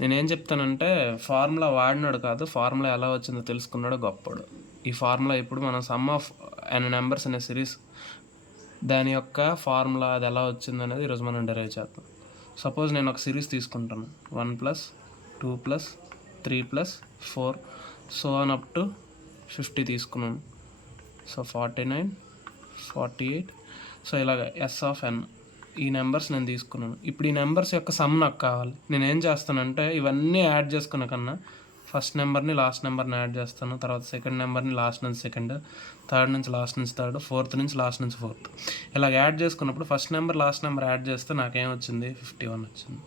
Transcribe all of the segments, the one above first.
నేనేం చెప్తానంటే ఫార్ములా వాడినాడు కాదు, ఫార్ములా ఎలా వచ్చిందో తెలుసుకున్నాడు గొప్పోడు. ఈ ఫార్ములా ఇప్పుడు మనం సమ్ ఆఫ్ n నెంబర్స్ అనే సిరీస్ దాని యొక్క ఫార్ములా అది ఎలా వచ్చిందనేది ఈరోజు మనం డెరైవ్ చేద్దాం. సపోజ్ నేను ఒక సిరీస్ తీసుకుంటాను 1 + 2 + 3 + 4 సో ఆన్ అప్ టు 50 తీసుకున్నాను. సో 49 48 సో ఇలాగ S ఆఫ్ n ఈ నెంబర్స్ నేను తీసుకున్నాను. ఇప్పుడు ఈ నెంబర్స్ యొక్క సమ్ నాకు కావాలి. నేను ఏం చేస్తానంటే ఇవన్నీ యాడ్ చేసుకున్న కన్నా ఫస్ట్ నెంబర్ని లాస్ట్ నెంబర్ని యాడ్ చేస్తాను, తర్వాత సెకండ్ నెంబర్ని లాస్ట్ నుంచి సెకండ్, థర్డ్ నుంచి లాస్ట్ నుంచి థర్డ్, ఫోర్త్ నుంచి లాస్ట్ నుంచి ఫోర్త్, ఇలాగ యాడ్ చేసుకున్నప్పుడు first number last number add చేస్తే నాకేం వచ్చింది 51 వచ్చింది.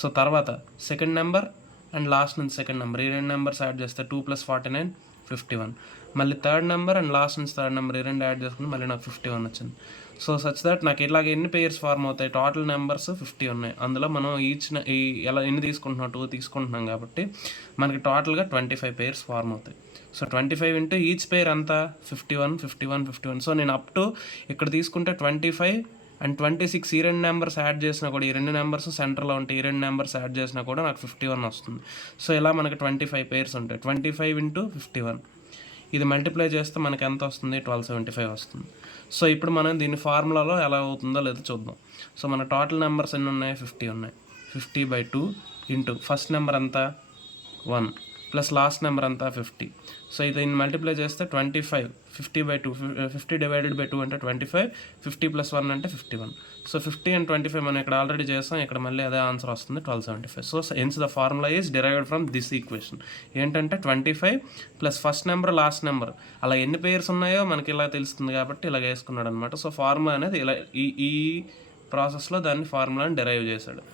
సో తర్వాత సెకండ్ నెంబర్ అండ్ లాస్ట్ నుంచి సెకండ్ నెంబర్ ఈ రెండు నెంబర్స్ యాడ్ చేస్తే 2 + 49 51. మళ్ళీ థర్డ్ నెంబర్ అండ్ లాస్ట్ నుంచి థర్డ్ నెంబర్ ఈ రెండు యాడ్ చేసుకుని మళ్ళీ నాకు 51 వచ్చింది. సో సచ్ దట్ నాకు ఇలాగ ఎన్ని పేర్స్ ఫార్మ్ అవుతాయి, టోటల్ నెంబర్స్ 50 ఉన్నాయి. అందులో మనం ఎలా ఎన్ని తీసుకుంటున్నాం 2 తీసుకుంటున్నాం కాబట్టి మనకి టోటల్గా 25 పేర్స్ ఫార్మ్ అవుతాయి. సో 25 ఇంటూ ఈచ్ పేర్ అంతా 51 51 51. సో నేను అప్ టు ఇక్కడ తీసుకుంటే 25 అండ్ 26 ఈ రెండు నెంబర్స్ యాడ్ చేసినా కూడా, ఈ రెండు నెంబర్స్ సెంటర్లో ఉంటాయి, ఈ రెండు నెంబర్స్ యాడ్ చేసినా కూడా నాకు 51 వస్తుంది. సో ఇలా మనకి 25 పేర్స్ ఉంటాయి. 25 ఇంటూ 51 ఇది మల్టిప్లై చేస్తే మనకి ఎంత వస్తుంది 1275 వస్తుంది. సో ఇప్పుడు మనం దీని ఫార్ములాలో ఎలా అవుతుందో లేదో చూద్దాం. సో మన టోటల్ నెంబర్స్ ఎన్ని ఉన్నాయి 50 ఉన్నాయి. 50/2 ఇంటూ ఫస్ట్ నెంబర్ అంతా 1 ప్లస్ లాస్ట్ నెంబర్ అంతా 50. సో దీన్ని మల్టిప్లై చేస్తే 25 50/2 50 / 2 అంటే 25, 50 + 1 అంటే 51. సో 50 and 25 మనం ఇక్కడ ఆల్రెడీ చేస్తాం, ఇక్కడ మళ్ళీ అదే ఆన్సర్ వస్తుంది 1275. So hence the formula is derived from this equation. ఏంటంటే 25 plus first number last number అలా ఎన్ని పేర్స్ ఉన్నాయో మనకి ఇలా తెలుస్తుంది కాబట్టి ఇలా వేసుకున్నాడు అనమాట. సో ఫార్ములా అనేది ఇలా ఈ ప్రాసెస్లో దాన్ని ఫార్ములాని డిరైవ్ చేశాడు.